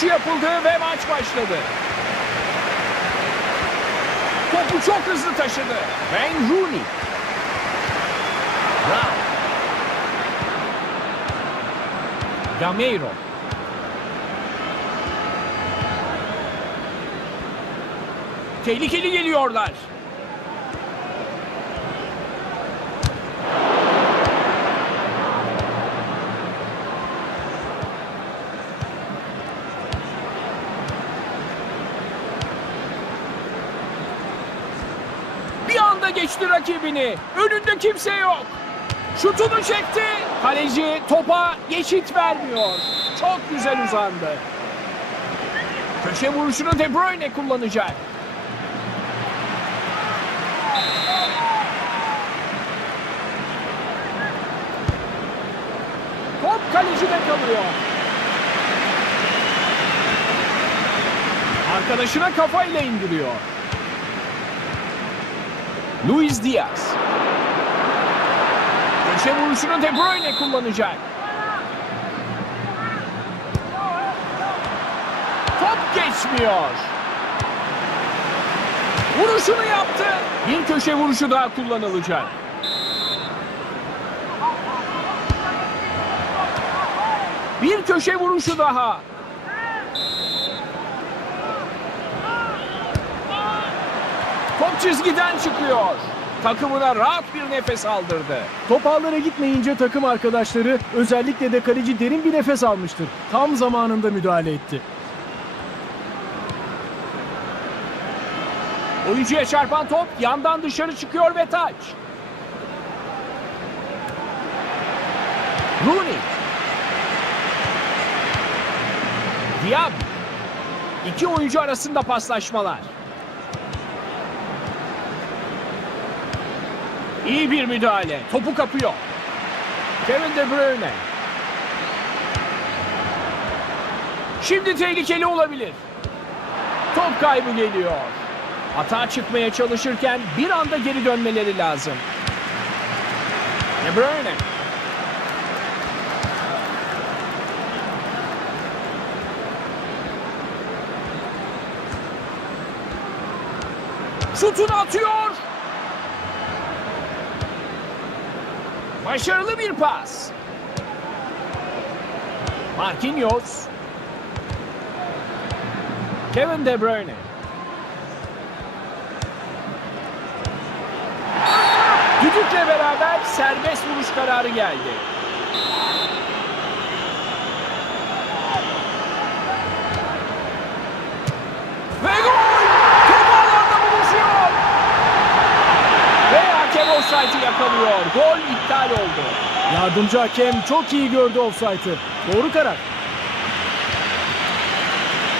vuruşu yapıldı ve maç başladı. Topu çok hızlı taşıdı. Wayne Rooney. Brown. Gameiro. Tehlikeli geliyorlar. Bir anda geçti rakibini. Önünde kimse yok. Şutunu çekti. Kaleci topa geçit vermiyor. Çok güzel uzandı. Köşe vuruşunu De Bruyne kullanacak. Top kalecide kalıyor. Arkadaşına kafayla indiriyor. Luis Diaz. Köşe vuruşunu De Bruyne kullanacak. Top geçmiyor. Vuruşunu yaptı. Bir köşe vuruşu daha kullanılacak. Bir köşe vuruşu daha. Top çizgiden çıkıyor. Takımına rahat bir nefes aldırdı. Top ağlara gitmeyince takım arkadaşları özellikle de kaleci derin bir nefes almıştır. Tam zamanında müdahale etti. Oyuncuya çarpan top yandan dışarı çıkıyor ve taç. Rooney. Diaby. İki oyuncu arasında paslaşmalar. İyi bir müdahale. Topu kapıyor. Kevin De Bruyne. Şimdi tehlikeli olabilir. Top kaybı geliyor. Hata çıkmaya çalışırken bir anda geri dönmeleri lazım. De Bruyne. Şutunu atıyor. Başarılı bir pas. Marquinhos. Kevin De Bruyne. Düdükle beraber serbest vuruş kararı geldi. Ve gol! Top ağlarda buluşuyor. Ve hakem offside'ı yakalıyor. Gol iptal oldu. Yardımcı hakem çok iyi gördü offside'ı. Doğru karar.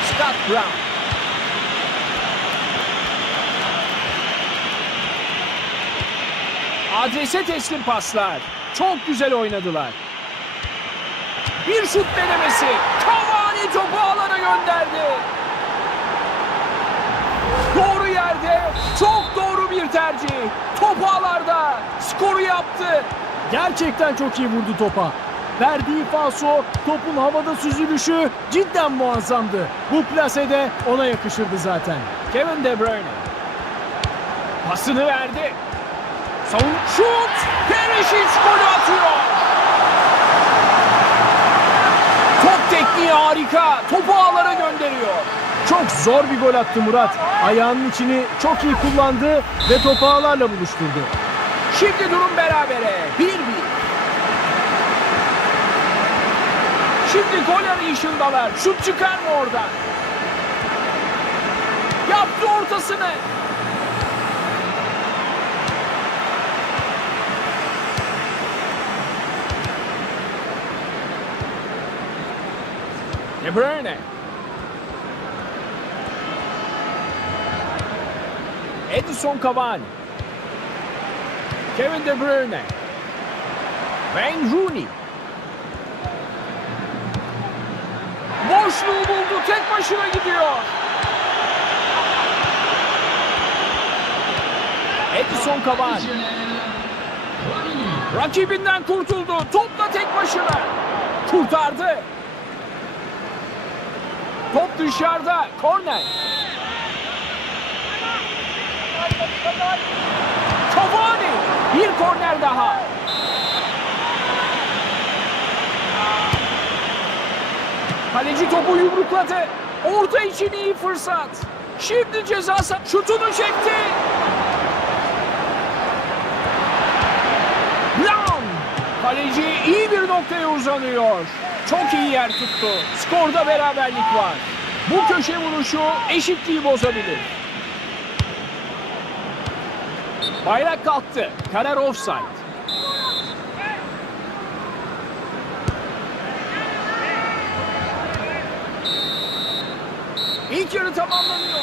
Scott Brown. Adrese teslim paslar. Çok güzel oynadılar. Bir şut denemesi. Cavani topu alana gönderdi. Doğru yerde. Çok doğru bir tercih. Top ağlarda. Skoru yaptı. Gerçekten çok iyi vurdu topa. Verdiği falso, topun havada süzülüşü cidden muazzamdı. Bu plasede ona yakışırdı zaten. Kevin De Bruyne. Pasını verdi. Savun şut. Perisic golü atıyor. Top tekniği harika. Topu ağlara gönderiyor. Çok zor bir gol attı Murat. Ayağının içini çok iyi kullandı ve topu ağlarla buluşturdu. Şimdi durum berabere. 1-1. Şimdi gol arayışındalar. Şut çıkar mı oradan? Yaptı ortasını. De Bruyne. Edison Cavani. Kevin De Bruyne. Wayne Rooney. Boşluğu buldu. Tek başına gidiyor. Edison Cavani. Rakibinden kurtuldu. Topla tek başına. Kurtardı. dışarıda. Korner. Cavani. Bir korner daha. Kaleci topu yumrukladı. Orta için iyi fırsat. Şimdi ceza sah- şutunu çekti. Brown. Kaleci iyi bir noktaya uzanıyor. Çok iyi yer tuttu. Skorda beraberlik var. Bu köşe vuruşu eşitliği bozabilir. Bayrak kalktı. Karar offside. İlk yarı tamamlanıyor.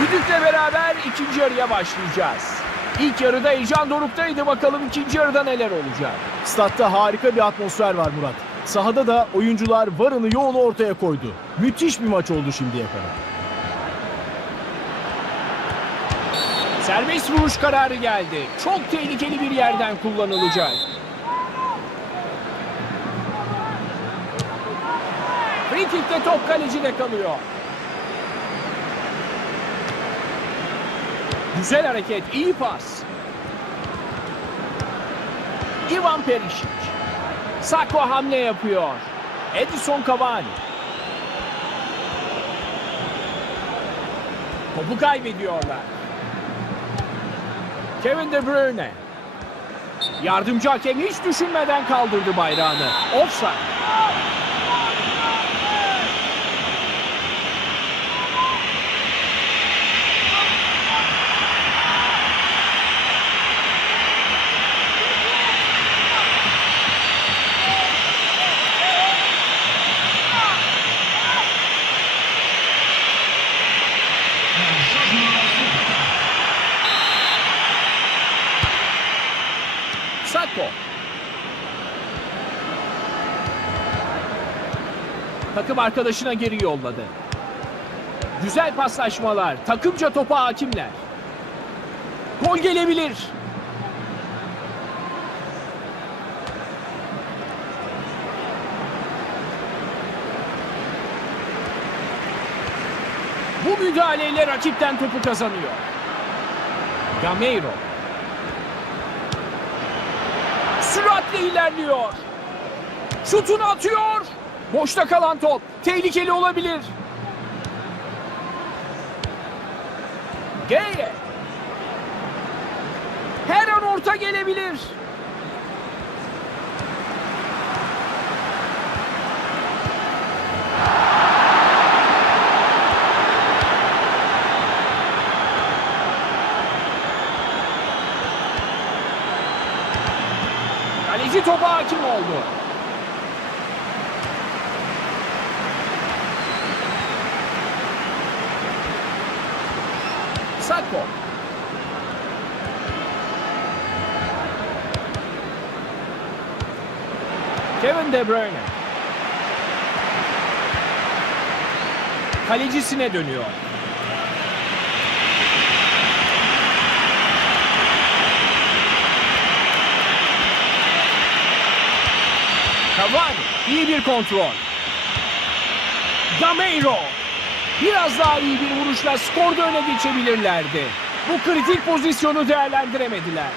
Düdükle beraber ikinci yarıya başlayacağız. İlk yarıda heyecan doruktaydı. Bakalım ikinci yarıda neler olacak. Statta harika bir atmosfer var Murat. Sahada da oyuncular varını yoğunu ortaya koydu. Müthiş bir maç oldu şimdiye kadar. Serbest vuruş kararı geldi. Çok tehlikeli bir yerden kullanılacak. Free kick'te top kalecide kalıyor. Güzel hareket, iyi pas. Ivan Perisic. Sako hamle yapıyor. Edison Cavani. Topu kaybediyorlar. Kevin De Bruyne. Yardımcı hakem hiç düşünmeden kaldırdı bayrağını. Offside. Sako. Takım arkadaşına geri yolladı. Güzel paslaşmalar. Takımca topa hakimler. Gol gelebilir. Bu müdahaleyle rakipten topu kazanıyor. Gameiro. Süratle ilerliyor. Şutunu atıyor. Boşta kalan top. Tehlikeli olabilir. Geye. Her an orta gelebilir. Kaleci topa hakim oldu. Sako. Kevin De Bruyne. Kalecisine dönüyor. Cavani iyi bir kontrol. Gameiro biraz daha iyi bir vuruşla skorda öne geçebilirlerdi. Bu kritik pozisyonu değerlendiremediler.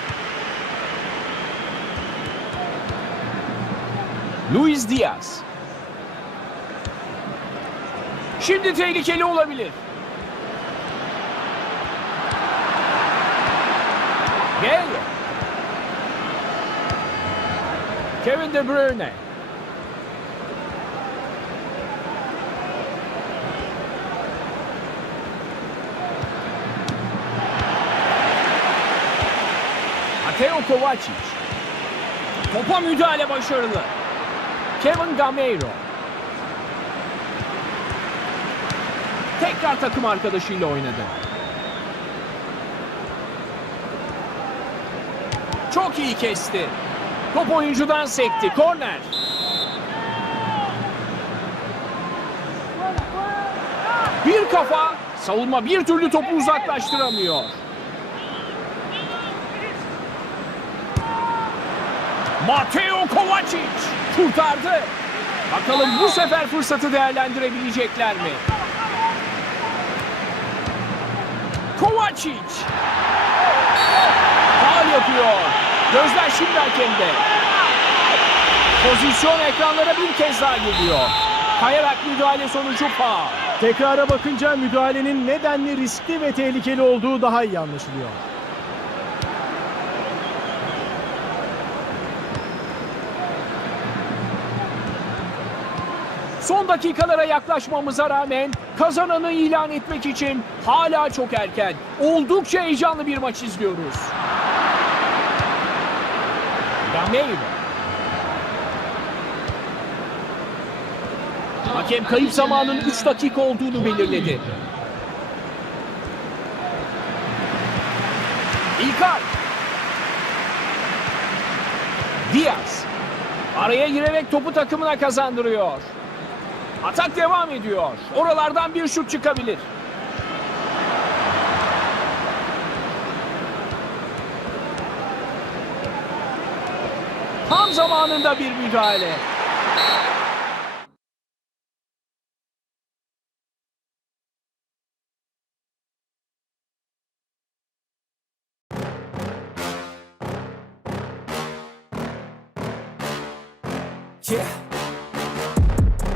Luis Diaz. Şimdi tehlikeli olabilir. Gel. Kevin De Bruyne. Mateo Kovacic. Topa müdahale başarılı. Kevin Gameiro. Tekrar takım arkadaşıyla oynadı. Çok iyi kesti. Top oyuncudan sekti. Korner. Bir kafa. Savunma bir türlü topu uzaklaştıramıyor. Mateo Kovacic kurtardı. Bakalım bu sefer fırsatı değerlendirebilecekler mi? Kovacic. Faal yapıyor. Gözler şimdi hakemde. Pozisyon ekranlara bir kez daha geliyor. Kayarak müdahale sonucu faal. Tekrara bakınca müdahalenin nedenli riskli ve tehlikeli olduğu daha iyi anlaşılıyor. Son dakikalara yaklaşmamıza rağmen kazananı ilan etmek için hala çok erken. Oldukça heyecanlı bir maç izliyoruz. Gameiro. Hakem kayıp zamanın 3 dakika olduğunu belirledi. İlkay. Diaz. Araya girerek topu takımına kazandırıyor. Atak devam ediyor. Oralardan bir şut çıkabilir. Tam zamanında bir müdahale. Yeah.